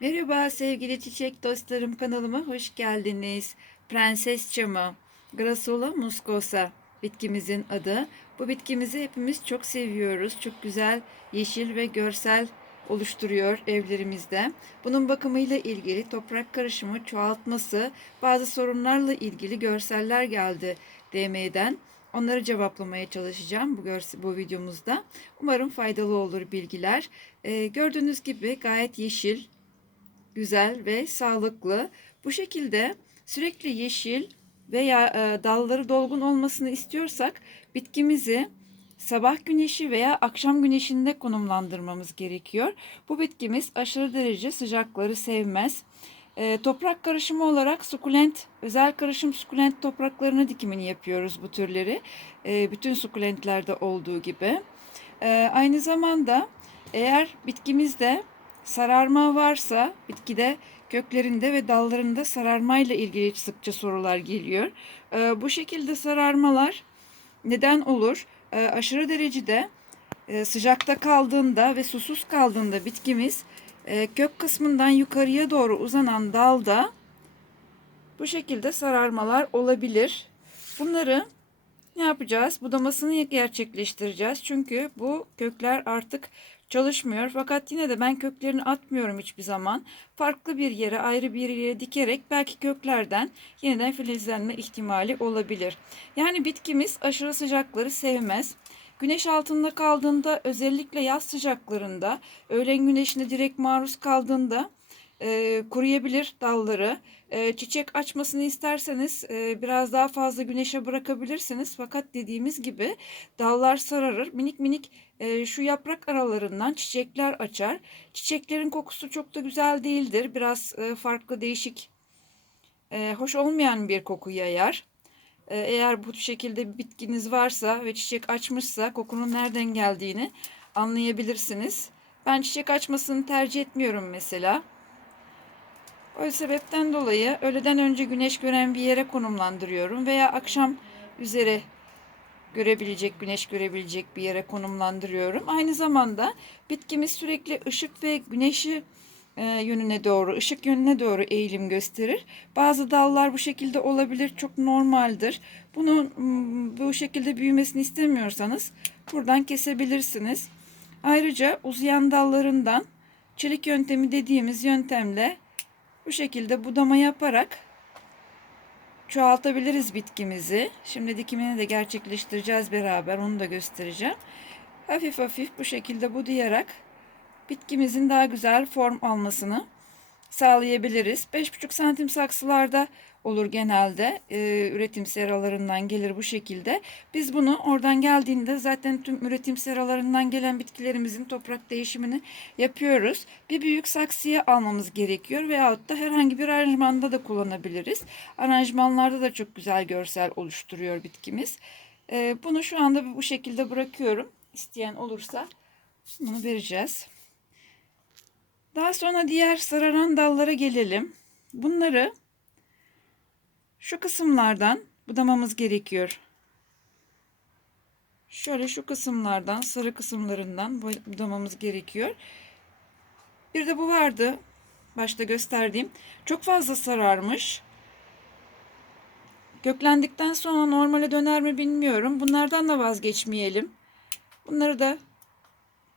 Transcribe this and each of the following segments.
Merhaba sevgili çiçek dostlarım kanalıma hoş geldiniz. Prenses çamı, Grassola muscosa bitkimizin adı. Bu bitkimizi hepimiz çok seviyoruz. Çok güzel yeşil ve görsel oluşturuyor evlerimizde. Bunun bakımıyla ilgili toprak karışımı, çoğaltması, bazı sorunlarla ilgili görseller geldi DM'den. Onları cevaplamaya çalışacağım bu bu videomuzda. Umarım faydalı olur bilgiler. Ee, gördüğünüz gibi gayet yeşil, güzel ve sağlıklı. Bu şekilde sürekli yeşil veya e, dalları dolgun olmasını istiyorsak bitkimizi sabah güneşi veya akşam güneşinde konumlandırmamız gerekiyor. Bu bitkimiz aşırı derece sıcakları sevmez. E, toprak karışımı olarak sukulent, özel karışım sukulent topraklarını dikimini yapıyoruz bu türleri. E, bütün sukulentlerde olduğu gibi. E, aynı zamanda eğer bitkimizde sararma varsa bitkide köklerinde ve dallarında sararmayla ilgili sıkça sorular geliyor. Ee, bu şekilde sararmalar neden olur? Ee, aşırı derecede e, sıcakta kaldığında ve susuz kaldığında bitkimiz e, kök kısmından yukarıya doğru uzanan dalda bu şekilde sararmalar olabilir. Bunları ne yapacağız? Budamasını gerçekleştireceğiz. Çünkü bu kökler artık çalışmıyor. Fakat yine de ben köklerini atmıyorum hiçbir zaman. Farklı bir yere, ayrı bir yere dikerek belki köklerden yeniden filizlenme ihtimali olabilir. Yani bitkimiz aşırı sıcakları sevmez. Güneş altında kaldığında özellikle yaz sıcaklarında, öğlen güneşine direkt maruz kaldığında e, kuruyabilir dalları. E, çiçek açmasını isterseniz e, biraz daha fazla güneşe bırakabilirsiniz. Fakat dediğimiz gibi dallar sararır. Minik minik e, şu yaprak aralarından çiçekler açar. Çiçeklerin kokusu çok da güzel değildir. Biraz e, farklı değişik e, hoş olmayan bir koku yayar. E, eğer bu şekilde bir bitkiniz varsa ve çiçek açmışsa kokunun nereden geldiğini anlayabilirsiniz. Ben çiçek açmasını tercih etmiyorum mesela. O sebepten dolayı öğleden önce güneş gören bir yere konumlandırıyorum veya akşam üzere görebilecek, güneş görebilecek bir yere konumlandırıyorum. Aynı zamanda bitkimiz sürekli ışık ve güneşi e, yönüne doğru, ışık yönüne doğru eğilim gösterir. Bazı dallar bu şekilde olabilir, çok normaldir. Bunun bu şekilde büyümesini istemiyorsanız buradan kesebilirsiniz. Ayrıca uzayan dallarından çelik yöntemi dediğimiz yöntemle bu şekilde budama yaparak çoğaltabiliriz bitkimizi. Şimdi dikimini de gerçekleştireceğiz beraber. Onu da göstereceğim. Hafif hafif bu şekilde budayarak bitkimizin daha güzel form almasını sağlayabiliriz. 5,5 santim saksılarda olur genelde. Ee, üretim seralarından gelir bu şekilde. Biz bunu oradan geldiğinde zaten tüm üretim seralarından gelen bitkilerimizin toprak değişimini yapıyoruz. Bir büyük saksıya almamız gerekiyor veyahut da herhangi bir aranjmanda da kullanabiliriz. Aranjmanlarda da çok güzel görsel oluşturuyor bitkimiz. Ee, bunu şu anda bu şekilde bırakıyorum. İsteyen olursa bunu vereceğiz. Daha sonra diğer sararan dallara gelelim. Bunları şu kısımlardan budamamız gerekiyor. Şöyle şu kısımlardan, sarı kısımlarından budamamız gerekiyor. Bir de bu vardı. Başta gösterdiğim. Çok fazla sararmış. Göklendikten sonra normale döner mi bilmiyorum. Bunlardan da vazgeçmeyelim. Bunları da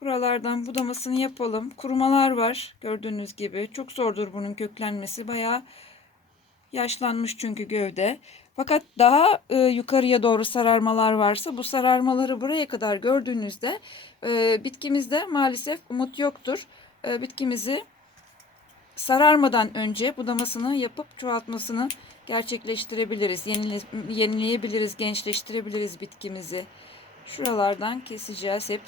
buralardan budamasını yapalım. Kurumalar var gördüğünüz gibi. Çok zordur bunun köklenmesi. Bayağı Yaşlanmış çünkü gövde. Fakat daha e, yukarıya doğru sararmalar varsa bu sararmaları buraya kadar gördüğünüzde e, bitkimizde maalesef umut yoktur. E, bitkimizi sararmadan önce budamasını yapıp çoğaltmasını gerçekleştirebiliriz. Yenile, yenileyebiliriz, gençleştirebiliriz bitkimizi. Şuralardan keseceğiz hep.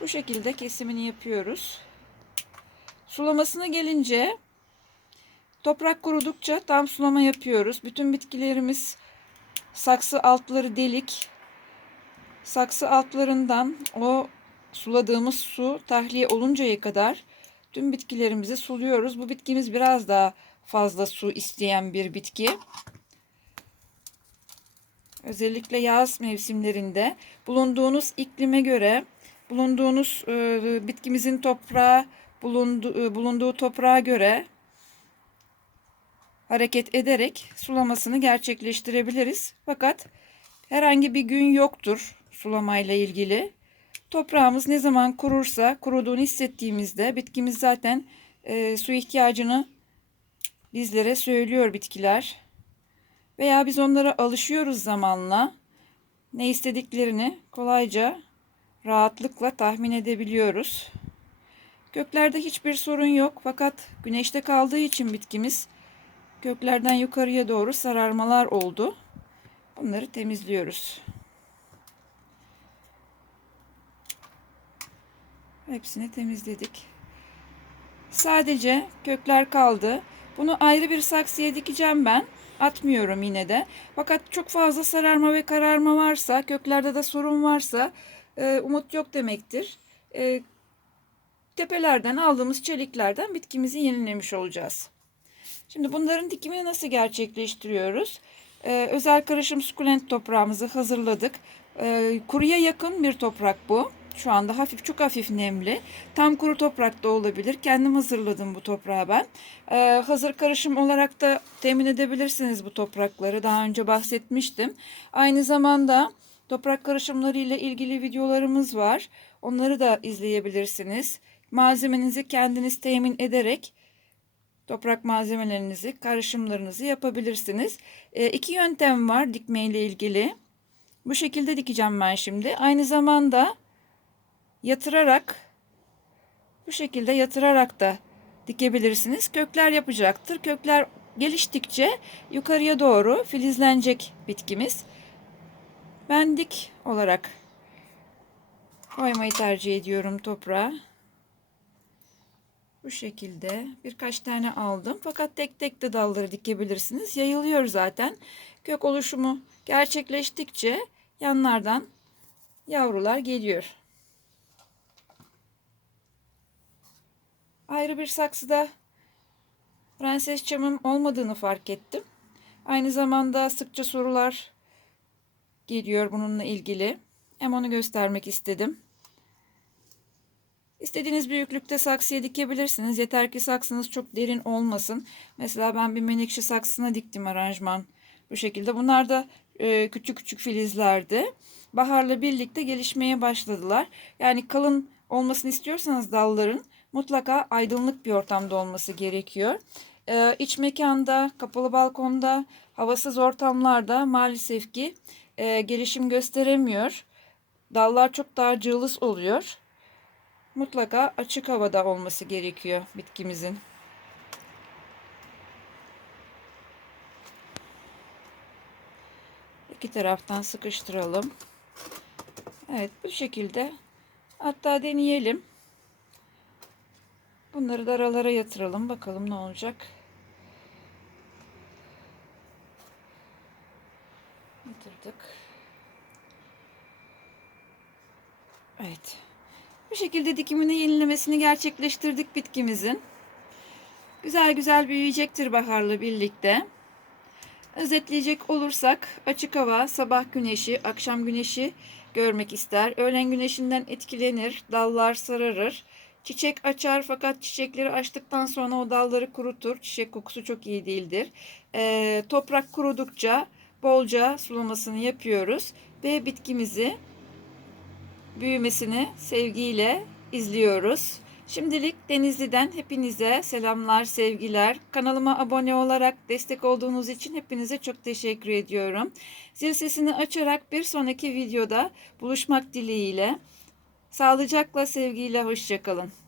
Bu şekilde kesimini yapıyoruz. Sulamasına gelince Toprak kurudukça tam sulama yapıyoruz. Bütün bitkilerimiz saksı altları delik. Saksı altlarından o suladığımız su tahliye oluncaya kadar tüm bitkilerimizi suluyoruz. Bu bitkimiz biraz daha fazla su isteyen bir bitki. Özellikle yaz mevsimlerinde bulunduğunuz iklime göre bulunduğunuz e, bitkimizin toprağı bulundu, e, bulunduğu toprağa göre hareket ederek sulamasını gerçekleştirebiliriz. Fakat herhangi bir gün yoktur sulamayla ilgili. Toprağımız ne zaman kurursa, kuruduğunu hissettiğimizde bitkimiz zaten e, su ihtiyacını bizlere söylüyor bitkiler. Veya biz onlara alışıyoruz zamanla. Ne istediklerini kolayca, rahatlıkla tahmin edebiliyoruz. Göklerde hiçbir sorun yok fakat güneşte kaldığı için bitkimiz göklerden yukarıya doğru sararmalar oldu. Bunları temizliyoruz. Hepsini temizledik. Sadece kökler kaldı. Bunu ayrı bir saksıya dikeceğim ben. Atmıyorum yine de. Fakat çok fazla sararma ve kararma varsa, köklerde de sorun varsa e, umut yok demektir. E, tepelerden aldığımız çeliklerden bitkimizi yenilemiş olacağız. Şimdi bunların dikimini nasıl gerçekleştiriyoruz? Ee, özel karışım sukulent toprağımızı hazırladık. Ee, kuruya yakın bir toprak bu. Şu anda hafif çok hafif nemli. Tam kuru toprak da olabilir. Kendim hazırladım bu toprağı ben. Ee, hazır karışım olarak da temin edebilirsiniz bu toprakları. Daha önce bahsetmiştim. Aynı zamanda toprak karışımları ile ilgili videolarımız var. Onları da izleyebilirsiniz. Malzemenizi kendiniz temin ederek toprak malzemelerinizi, karışımlarınızı yapabilirsiniz. E, iki yöntem var dikme ile ilgili. Bu şekilde dikeceğim ben şimdi. Aynı zamanda yatırarak bu şekilde yatırarak da dikebilirsiniz. Kökler yapacaktır. Kökler geliştikçe yukarıya doğru filizlenecek bitkimiz. Ben dik olarak koymayı tercih ediyorum toprağa. Bu şekilde birkaç tane aldım. Fakat tek tek de dalları dikebilirsiniz. Yayılıyor zaten. Kök oluşumu gerçekleştikçe yanlardan yavrular geliyor. Ayrı bir saksıda prenses çamım olmadığını fark ettim. Aynı zamanda sıkça sorular geliyor bununla ilgili. Hem onu göstermek istedim. İstediğiniz büyüklükte saksıya dikebilirsiniz. Yeter ki saksınız çok derin olmasın. Mesela ben bir menekşe saksına diktim aranjman. Bu şekilde. Bunlar da e, küçük küçük filizlerdi. Baharla birlikte gelişmeye başladılar. Yani kalın olmasını istiyorsanız dalların mutlaka aydınlık bir ortamda olması gerekiyor. E, iç mekanda, kapalı balkonda, havasız ortamlarda maalesef ki e, gelişim gösteremiyor. Dallar çok daha cılız oluyor mutlaka açık havada olması gerekiyor bitkimizin. İki taraftan sıkıştıralım. Evet bu şekilde. Hatta deneyelim. Bunları da aralara yatıralım. Bakalım ne olacak. Yatırdık. Evet. Bu şekilde dikimini yenilemesini gerçekleştirdik bitkimizin. Güzel güzel büyüyecektir baharla birlikte. Özetleyecek olursak açık hava, sabah güneşi, akşam güneşi görmek ister. Öğlen güneşinden etkilenir, dallar sararır. Çiçek açar fakat çiçekleri açtıktan sonra o dalları kurutur. Çiçek kokusu çok iyi değildir. Ee, toprak kurudukça bolca sulamasını yapıyoruz ve bitkimizi büyümesini sevgiyle izliyoruz. Şimdilik Denizli'den hepinize selamlar, sevgiler. Kanalıma abone olarak destek olduğunuz için hepinize çok teşekkür ediyorum. Zil sesini açarak bir sonraki videoda buluşmak dileğiyle. Sağlıcakla, sevgiyle, hoşçakalın.